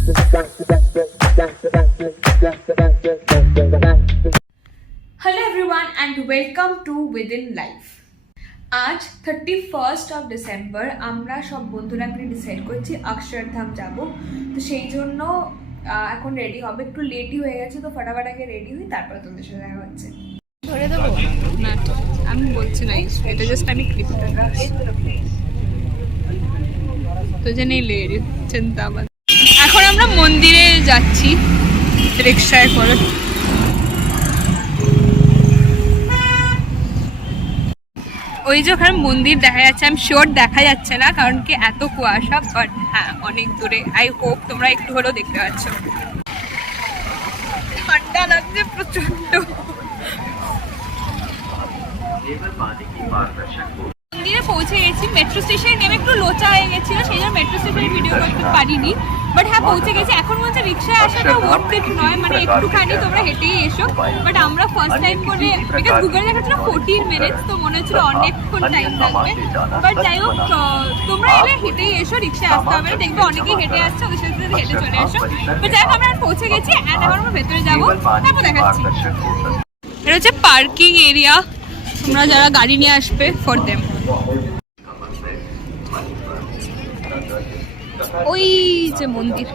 Hello everyone and welcome to Within Life. আজ 31st of December আমরা সব বন্ধুরা মিলে ডিসাইড করছি অক্ষরধাম যাব। তো সেই জন্য এখন রেডি হবে, একটু লেটই হয়ে গেছে, তো ফটাফট আগে রেডি হই, তারপরে তোমাদের সাথে দেখা হচ্ছে। ধরে দেবো না, আমি বলছি না, এটা জাস্ট আমি ক্লিপ তো জেনেই লেট চিন্তা। এখন আমরা মন্দিরে যাচ্ছি রিক্সায় করে। ওই যে ওখানে মন্দির দেখা যাচ্ছে, আমি শিওর দেখা যাচ্ছে না কারণ কি এত কুয়াশা, বাট হ্যাঁ অনেক দূরে। আই হোপ তোমরা একটু হলেও দেখতে পাচ্ছ। ঠান্ডা লাগছে প্রচন্ড। মন্দিরে পৌঁছে গেছি, মেট্রো স্টেশনে নেমে একটু লোচা হয়ে গেছিল, সেই জন্য মেট্রো স্টেশনে ভিডিও করতে পারিনি, বাট হ্যাঁ পৌঁছে গেছি। এখন বলছে রিক্সায় আসাটা ওয়ার্থ ইট নয়, মানে একটুখানি তোমরা হেঁটেই এসো। বাট আমরা ফার্স্ট টাইম করে, বিকজ গুগল দেখাচ্ছিল 14 মিনিটস, তো মনে হচ্ছিল অনেকক্ষণ টাইম লাগবে। বাট যাই হোক, তোমরা এলে হেঁটেই এসো, রিক্সায় আসতে হবে না, দেখবে অনেকেই হেঁটে আসছে, ওদের সাথে হেঁটে চলে এসো। বাট যাই হোক আমরা পৌঁছে গেছি, অ্যান্ড এখন আমরা ভেতরে যাবো, তারপর দেখাচ্ছি। এটা হচ্ছে পার্কিং এরিয়া, তোমরা যারা গাড়ি নিয়ে আসবে ফর দেম। ওই যে মন্দির।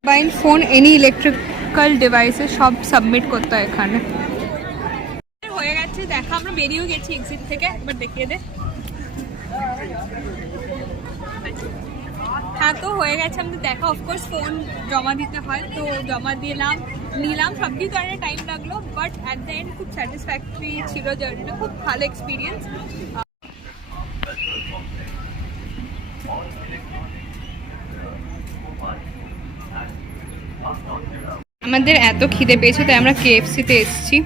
মোবাইল ফোন, এনি ইলেকট্রিক্যাল ডিভাইসে সব সাবমিট করতে হয় এখানে। হয়ে গেছে দেখা, আমরা বেরিয়েও গেছি এক্সিট থেকে, এবার দেখিয়ে দে। হ্যাঁ তো হয়ে গেছে আমাদের দেখা। অফকোর্স ফোন জমা দিতে হয়, তো জমা নিলাম, সব কিছু কারণে টাইম লাগলো, বাট অ্যাট দ্য এন্ড খুব স্যাটিসফ্যাক্টরি ছিল জার্নিটা, খুব ভালো এক্সপিরিয়েন্স। আমাদের এত খিদে পেয়েছে তাই আমরা KFC-তে এসেছি,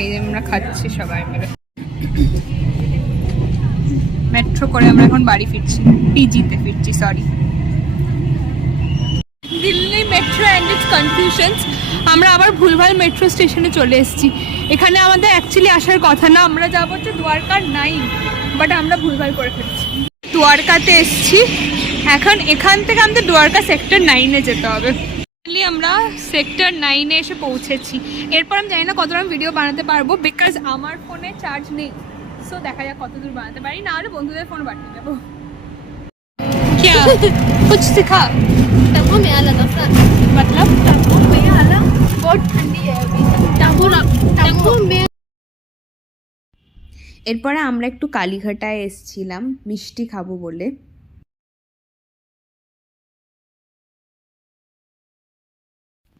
এই যে আমরা খাচ্ছি সবাই মিলে। মেট্রো করে আমরা এখন বাড়ি ফিরছি, পিজিতে ফিরছি, sorry. Delhi metro and it's confusions. আমরা আবার ভুলভাল মেট্রো স্টেশনে চলে এসেছি। এখানে আমাদের অ্যাকচুয়ালি আসার কথা না, আমরা যাবো হচ্ছে দ্বারকা 9, বাট আমরা ভুলভাল করে ফেলছি। দ্বারকাতে এসেছি, এখন এখান থেকে আমাদের দ্বারকা সেক্টর 9-এ যেতে হবে। আমরা সেক্টর 9-এ এসে পৌঁছেছি। এরপর আমি জানি না কতটা ভিডিও বানাতে পারবো, বিকজ আমার ফোনে চার্জ নেই, সো দেখা যাক কত দূর বানাতে পারি, না হলে বন্ধুদের ফোন বানিয়ে দেবো। क्या कुछ सिखा? टम्पो में आला दफा मतलब टम्पो में आला बहुत ठंडी है अभी। टम्पो में। এরপরে আমরা একটু কালীঘাটায় এসেছিলাম মিষ্টি খাবো বলে।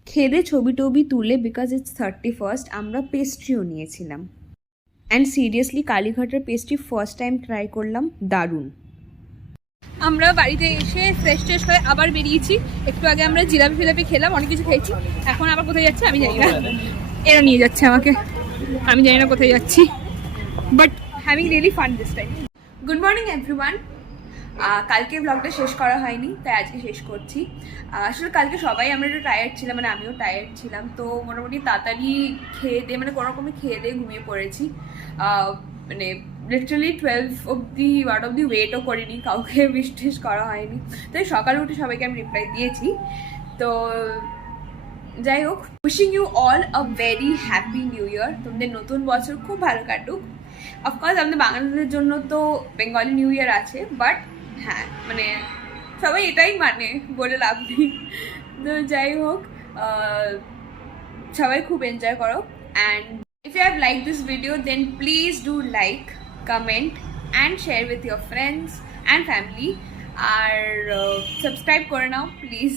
খেদে ছবি টবি তুলে, বিকজ ইটস 31st, আমরা পেস্ট্রিও নিয়েছিলাম। অ্যান্ড সিরিয়াসলি কালীঘাটের পেস্ট্রি ফার্স্ট টাইম ট্রাই করলাম, দারুণ। আমরা বাড়িতে এসে ফ্রেশ ট্রেশ হয়ে আবার বেরিয়েছি। একটু আগে আমরা জিলাপি ফিলাপি খেলাম, অনেক কিছু খেয়েছি। এখন আবার কোথায় যাচ্ছি আমি জানি না, এরা নিয়ে যাচ্ছে আমাকে, আমি জানি না কোথায় যাচ্ছি, but having really fun this time. Good morning everyone. কালকে ব্লগটা শেষ করা হয়নি, তাই আজকে শেষ করছি। আসলে কালকে সবাই আমরা একটু টায়ার্ড ছিলাম, মানে আমিও টায়ার্ড ছিলাম, তো মোটামুটি তাড়াতাড়ি খেয়ে দিয়ে, মানে কোনোরকমে খেয়ে দিয়ে ঘুমিয়ে পড়েছি। মানে লিটারালি 12 অবধি ওয়েটও করিনি, কাউকে উইশ করা হয়নি, তাই সকালে উঠে সবাইকে আমি রিপ্লাই দিয়েছি। তো যাই হোক, wishing you all a very happy new year. তোমাদের নতুন বছর খুব ভালো কাটুক। অফকোর্স আমাদের বাঙালিদের জন্য তো বেঙ্গলি নিউ ইয়ার আছে, বাট হ্যাঁ মানে সবাই এটাই মানে, বলে লাভ নেই। তো যাই হোক, সবাই খুব এনজয় করো। And if you have liked this video, then please do like, comment and share with your friends and family. আর subscribe করে নাও প্লিজ।